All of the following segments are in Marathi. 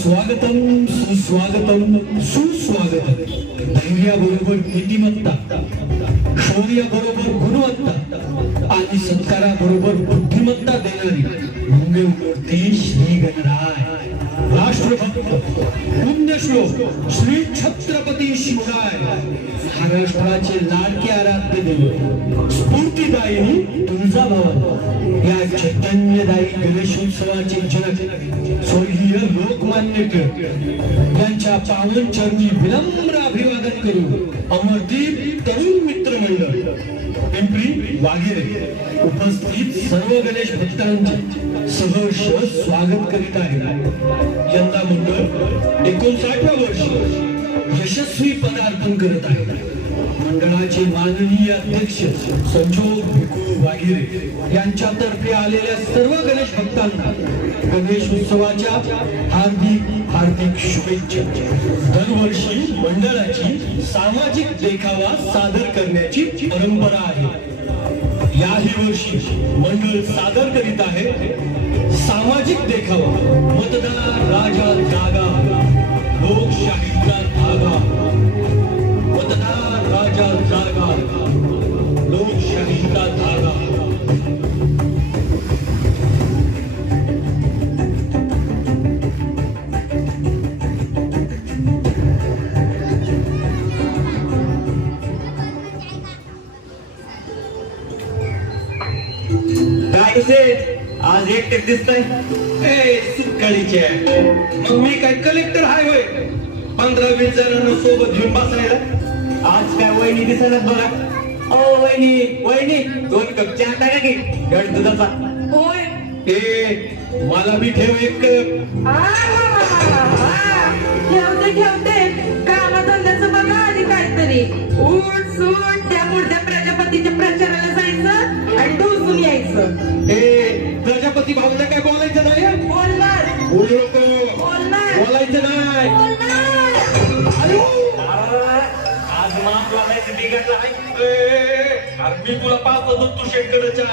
स्वागतम सुस्वागतम सुस्वागतम. धैर्याबरोबर नीतिमत्ता. शौर्याबरोबर गुणवत्ता. आणि सत्काराबरोबर बुद्धिमत्ता देणारी. मंगलमूर्ती श्री गणराय. राष्ट्रभक्त पुण्यश्लोक श्री छत्रपती शिवराय. महाराष्ट्राचे लाडके आराध्य देव स्फूर्तिदायिनी तुळजाभवानी या चैतन्यदायी गणेशोत्सवाचे जनक स्वर्गीय लोक टिळक यांच्या पावन चरणी विनम्र अभिवादन करू अमरदीप तरुण मित्र मंडळ पिंपरी वाघेरे उपस्थित सर्व गणेश भक्तांचे सहर्ष स्वागत करीत आहे. यंदा मंडळ एकोणसाठव्या वर्ष यशस्वी पदार्पण करत आहे. मंडळाचे माननीय अध्यक्ष संजोग भिकू वाघिरे यांच्यातर्फे आलेल्या सर्व गणेश भक्तांना गणेश उत्सवाच्या हार्दिक हार्दिक शुभेच्छा. दरवर्षी मंडळाची सामाजिक देखावा सादर करण्याची परंपरा आहे. याही वर्षी मंडळ सादर करीत आहे. सामाजिक देखावा मतदार राजा जागा. आज एकटेच दिसतंय. ए सुकाळीचे मग मी काय कलेक्टर हाय होय? पंधरा वीस जणांना सोबत घेऊन बसायला? आज काय वहिनी दिसणार बघा. ओ वहिनी वहिनी दोन कप चहा टाका की गड दुधाचा. होय. ए मला बी ठेव एक कप. ठेवते ठेवते. कामधंद्याचं बघा आधी काहीतरी. उठ सूट. त्या मुर्द्या प्रजापतीच्या प्रचाराला जायचं आणि डोसून यायचं. मी तुला पाहतो दूध तू शेतकऱ्याच्या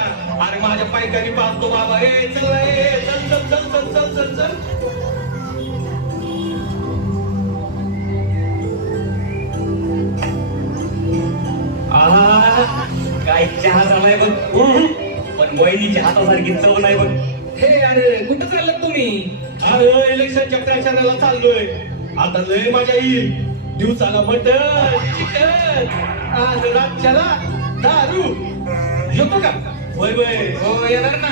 अरे माझ्या पायकानी पाहतो बाबा. ए चल ए चल चल चल चल चल चल चल. काय चहा झालाय बघ. पण वहिनीच्या हातासारखी चव नाही बघ. हे अरे कुठं चाललं तुम्ही? अरे इलेक्शनच्या प्रचाराला चाललोय. आता लय माझ्या येईल. दिवसाला मटन चिकन आज रातच्याला दारू. येतो का? वय वय हो येणार ना.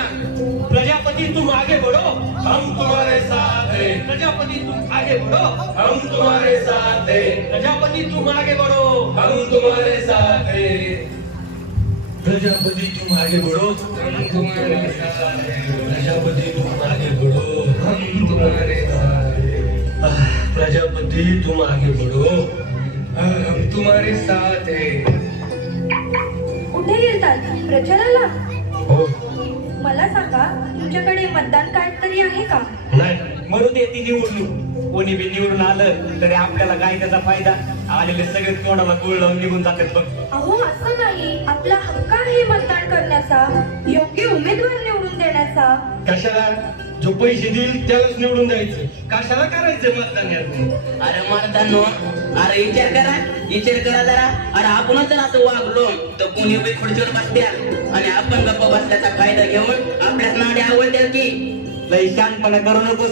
प्रजापती तुम आगे बढ़ो हम तुम्हारे साथ हैं. प्रजापती तुम आगे बढ़ो हम तुम्हारे साथ हैं. प्रजापती तुम आगे बढ़ो हम तुम्हारे साथ हैं. प्रजापति तुम आगे बढ़ो हम तुम्हारे साथ हैं. प्रजापति तुम आगे बढ़ो हम तुम्हारे साथ हैं. प्रजापति तुम आगे बढ़ो हम तुम्हारे साथ हैं. कुठे गेलतात प्रचाराला हो. मला सांगा तुमच्याकडे मतदान कार्ड तरी आहे का? नाही. म्हणून ते ती निवडणूक. कोणी बी निवडून आलं तरी आपल्याला काय त्याचा फायदा? आलेले सगळे तोंडाला गोळ लावून निघून जातात बघ. अहो असं नाही. आपला हक्क आहे मतदान करण्याचा. योग्य उमेदवार निवडून देण्याचा. कशाला? जो पैसे देईल त्यालाच निवडून द्यायचं. कशाला करायचं मतदान? अरे मतदानो अरे विचार करा. विचार करा जरा. अरे आपणच जर असं वागलो तर कोणी उभी खुर्चीवर बसत्या. आणि आपण गप्प बसल्याचा फायदा घेऊन आपल्याच नाडी आवडतील की. लय शांतपणा करू नकोस.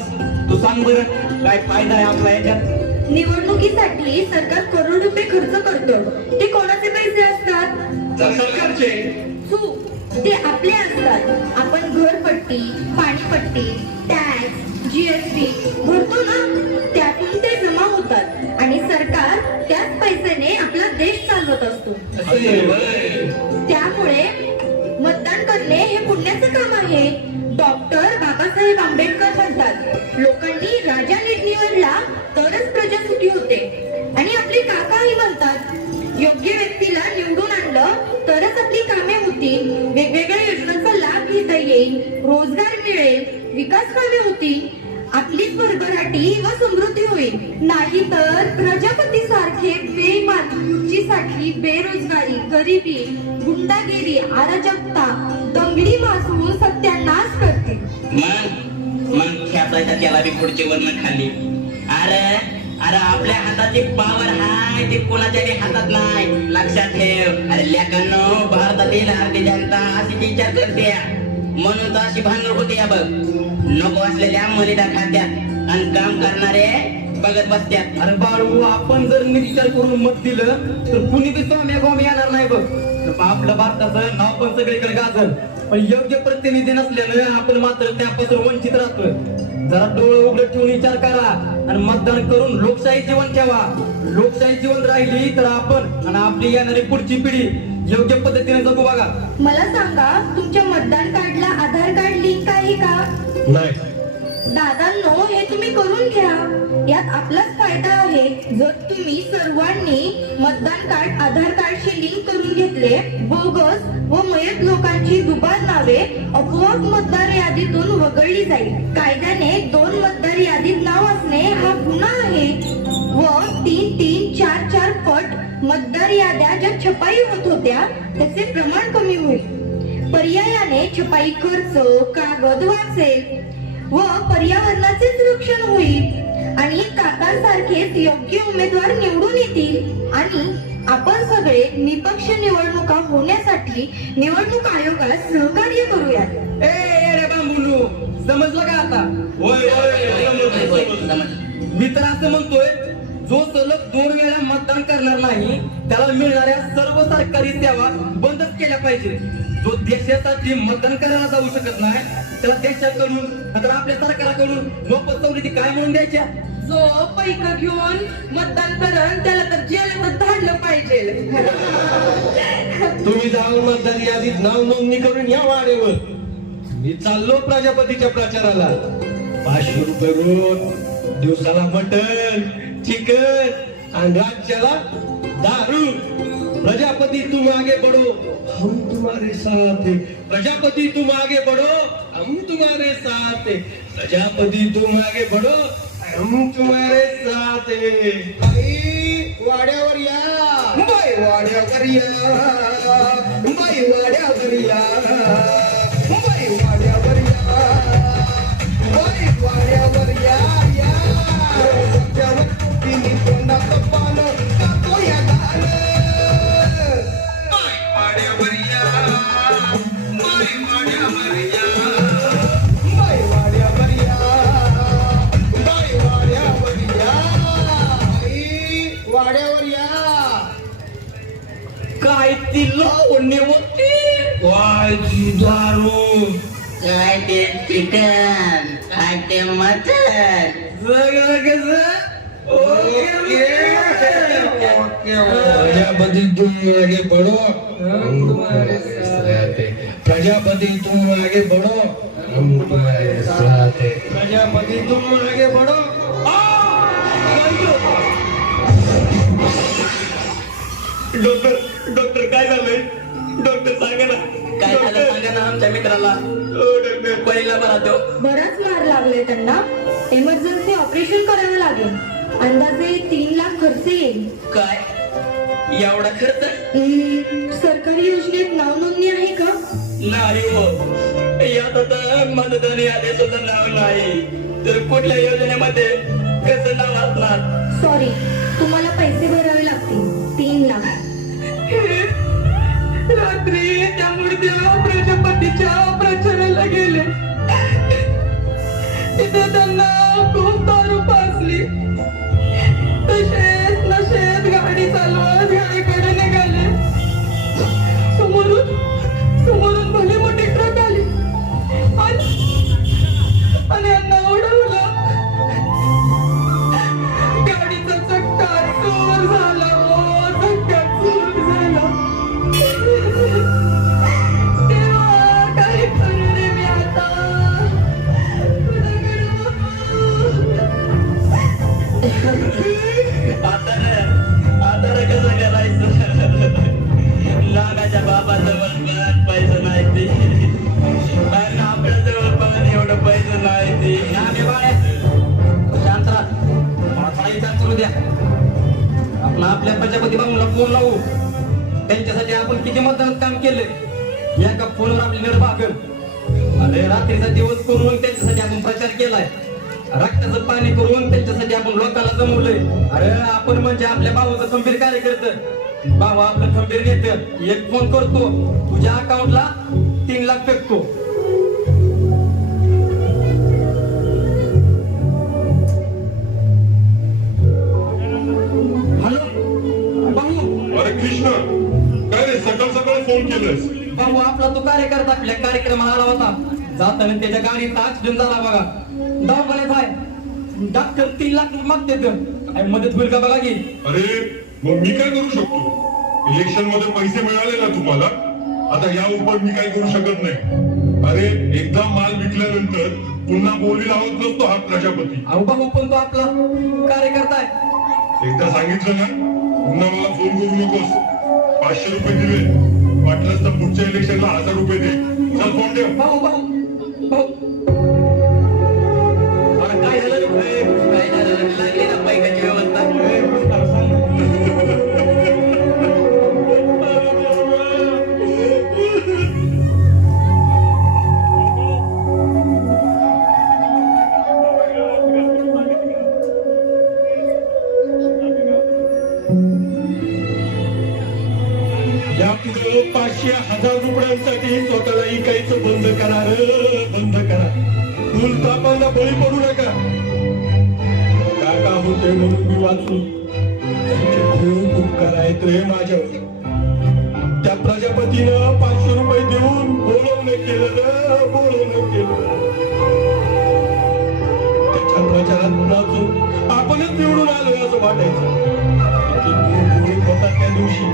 तू सांग बरं काय फायदा आहे आपला याच्यात? निवडणुकीसाठी सरकार करोड रुपये खर्च करतो. ते कोणाचे पैसे असतात? सरकारचे. ते. आपले असतात. आपण घरपट्टी पाणीपट्टी टॅक्स जीएसटी भरतो ना? त्याच पैशाने आपला देश चालवत असतो. त्यामुळे मतदान करणे हे पुण्याचे काम आहे. डॉक्टर बाबासाहेब आंबेडकर म्हणतात लोकांनी राजा नीट निवडला तरच प्रजा सुखी होते. आणि आपले काकाही म्हणतात योग्य व्यक्तीला निवडून आणलं तरच आपली कामे होतील. वेगवेगळ्या योजनांचा लाभ घेता येईल. रोजगार मिळेल. विकास कामे होतील. आपलीच भरभराटी व समृद्धी होईल. नाही तर प्रजापती सारखे बेमानसाठी बेरोजगारी गरिबी गुंडागिरी अराजकता दंगली मासून सत्यानाश करते मग मग खेपायचा त्याला बी पुढचे वर्ण खाल्ली. अरे अरे आपल्या हाताची पावर हाय ते कोणाच्या हातात नाही. लक्षात ठेव. अरे लेखांनो भारतातील भारतीय जनता अशी विचार करते. म्हणून तर अशी भांडण होती या बघ. नको असलेल्या मलिदा खात्यात. आणि काम करणारे बघत बसत्यात. अरे बाळू आपण जर विचार करून मत दिलं तर कुणी बी स्वाम्या गोम्या येणार नाही बघ. तर आपलं भारताचं नाव पण सगळीकडे गाजल. पण योग्य प्रतिनिधी नसल्यानं आपण मात्र त्यापासून वंचित राहतोय. जरा डोळं उघडं ठेवून विचार करा आणि मतदान करून लोकशाही जीवन ठेवा. लोकशाही जीवन राहिली तर आपण आणि आपली येणारी पुढची पिढी योग्य पद्धतीने जगू बघा. मला सांगा तुमच्या मतदान कार्डला आधार कार्ड लिंक आहे का? नाही. दादांनो हे तुम्ही करून घ्या. यात आपलाच फायदा आहे. जर तुम्ही सर्वांनी मतदान कार्ड आधार कार्डशी लिंक करून घेतले बोगस व मयत लोकांची दुबार नावे आपोआप मतदार यादीतून वगळली जाईल. कायद्याने दोन मतदार यादीत नाव असणे हा गुन्हा आहे. व तीन तीन चार चार पट मतदार याद्या ज्या छपाई होत होत्या त्याचे प्रमाण कमी होईल. पर्यायाने छपाई खर्च कागद वाचेल व पर्यावरणाचेच रक्षण होईल. आणि काकांसारखेच योग्य उमेदवार निवडून येतील. आणि आपण सगळे निपक्ष निवडणुका होण्यासाठी निवडणूक आयोगास सहकार्य करूयात. ए रे बांबुलू समजलं का आता? होय होय समजलं. मी तर असं म्हणतोय सलग दोन वेळा मतदान करणार नाही त्याला मिळणाऱ्या सर्व सरकारी सेवा बंदच केल्या पाहिजे. जो देशासाठी मतदान करायला जाऊ शकत नाही त्याला देशाकडून तर आपल्या सरकारकडून मोफत सवलती काय म्हणून द्यायच्या? जो पैक घेऊन मतदान करण त्याला तर जेलमध्ये धाडलं पाहिजे. तुम्ही जाऊन मतदार यादीत नाव नोंदणी करून या वाडेवर मी चाललो प्रजापतीच्या प्रचाराला. पाचशे रुपये रोज. दिवसाला मटन चिकन आणि राज्याला दारू. प्रजापती तुम आगे बढ़ो हम तुम्हारे साथ हैं. प्रजापती तुम आगे बढ़ो हम तुम्हारे साथ हैं. प्रजापती तुम आगे बढ़ो हम तुम्हारे साथ हैं. वाड्यावर या. बाई वाड्यावर या. बाई वाड्यावर या. बाई वाड्यावर ती लावण्य होती वाय ती दारू काय ते चिकन काय ते मटन सगळं कसं प्रजापति तुम आगे बढ़ो हम तुम्हारे साथ हैं प्रजापति तुम आगे बढ़ो हम तुम्हारे साथ हैं प्रजापति तुम आगे बढ़ो डॉक्टर डॉक्टर काय झालंय डॉक्टर सांगा ना काय झालं सांगा ना आमच्या मित्राला हो डॉक्टर पहिला बरा तो बराच मार लागले त्यांना. इमर्जन्सी ऑपरेशन करावं लागेल. अंदाजे तीन लाख खर्च येईल. काय? एवढा खर्च? हम्म, सरकारी योजनेत नाव नोंदणी आहे का? नाही हो. यात आता मतदान यादीत सुद्धा नाव नाही. तर कुठल्या योजनेमध्ये कसं नाव असणार सॉरी तुम्हाला पैसे भरावे लागतील. तीन लाख. रात्री त्यामुळे देवा करू द्या. आपण आपल्या प्रजापती बाबूला फोन लावू. त्यांच्यासाठी आपण किती मतदानात काम केलंय? एका फोनवर आपली नड भागल आणि रात्रीचा दिवस करून त्यांच्यासाठी आपण प्रचार केलाय. रक्ताचं पाणी करून त्यांच्यासाठी आपण लोकांना जमवलंय. अरे आपण म्हणजे आपल्या भावाचं खंबीर कार्यकर्त. बाबा आपलं खंबीर घेत एक फोन करतो. तुझ्या अकाउंटला तीन लाख फेकतो. जाताना त्याच्या गाडीचा ऍक्सिडेंट झाला बघा. दवाखान्यात आहे. डॉक्टर तीन लाख मागते काय मदत होईल का बघा की? अरे मग मी काय करू शकतो? इलेक्शनमध्ये पैसे मिळाले ना तुम्हाला? आता या उपर मी काय करू शकत नाही. अरे एकदा माल विकल्यानंतर पुन्हा बोली लावत नसतो हा प्रजापती. अहो भाऊ पण तो आपला कार्यकर्ता आहे. एकदा सांगितलं ना? पुन्हा मला फोन करू नकोस. पाचशे रुपये दिले. वाटलंच तर पुढच्या इलेक्शनला हजार रुपये दे. चल फोन ठेव. Bye. खाली पडू नका. काका होते म्हणून मी वाचलो. खूप उपकार आहेत रे माझ्यावर. त्या प्रजापतीनं पाचशे रुपये देऊन बोलवणं केलं रे बोलवणं केलं त्याच्या प्रचारात नाचू आपणच निवडून आलो असं वाटायचं. होता त्या दिवशी.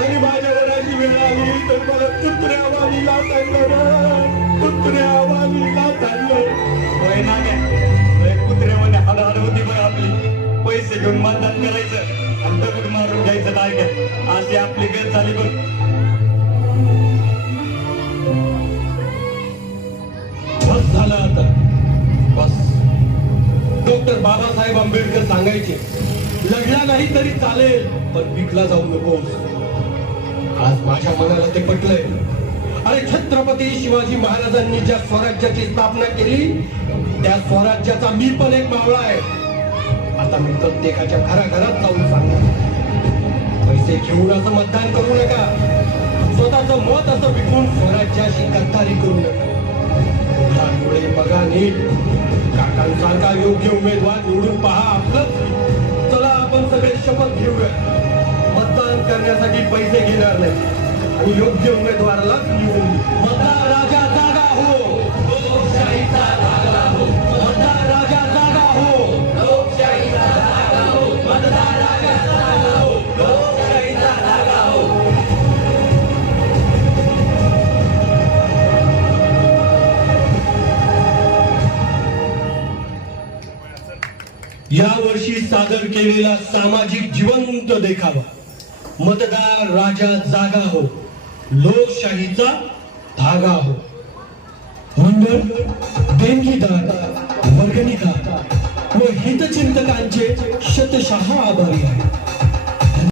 आणि माझ्यावर अशी वेळ आली तर मला कुत्र्या वाली चाललं कुत्र्या वालीला होय ना काय कुत्र्यामध्ये हाड हाड होती बघ आपली. पैसे घेऊन मतदान करायचं. आणि दगड मारून घ्यायचं काय काय अशी आपली गत झाली पण बस झालं आता. बस. डॉक्टर बाबासाहेब आंबेडकर सांगायचे लढला नाही तरी चालेल पण विकला जाऊ नकोस. आज माझ्या मनाला ते पटलंय. अरे छत्रपती शिवाजी महाराजांनी ज्या स्वराज्याची स्थापना केली त्या स्वराज्याचा मी पण एक मावळा आहे. आता मी प्रत्येकाच्या घराघरात जाऊन सांगणार. पैसे घेऊन असं मतदान करू नका. स्वतःच मत असं विकून स्वराज्याशी गद्दारी करू नका. बघा नीट. काकांसारखा योग्य उमेदवार निवडून पहा आपलं. चला आपण सगळे शपथ घेऊया. मतदान करण्यासाठी पैसे घेणार नाही. आणि योग्य उमेदवाराला निवडून राजा जागा हो. लोकशाहीचा जागा हो. राजा जागा हो. लोकशाहीचा जागा हो. राजा जागा हो. लोकशाहीचा जागा हो. या वर्षी सादर केलेला सामाजिक जिवंत देखावा. मतदार राजा जागा हो. लोकशाहीचा धागा हो मंडळ देणगीदार वर्गणीदार व हितचिंतकांचे शतशहा आभारी आहे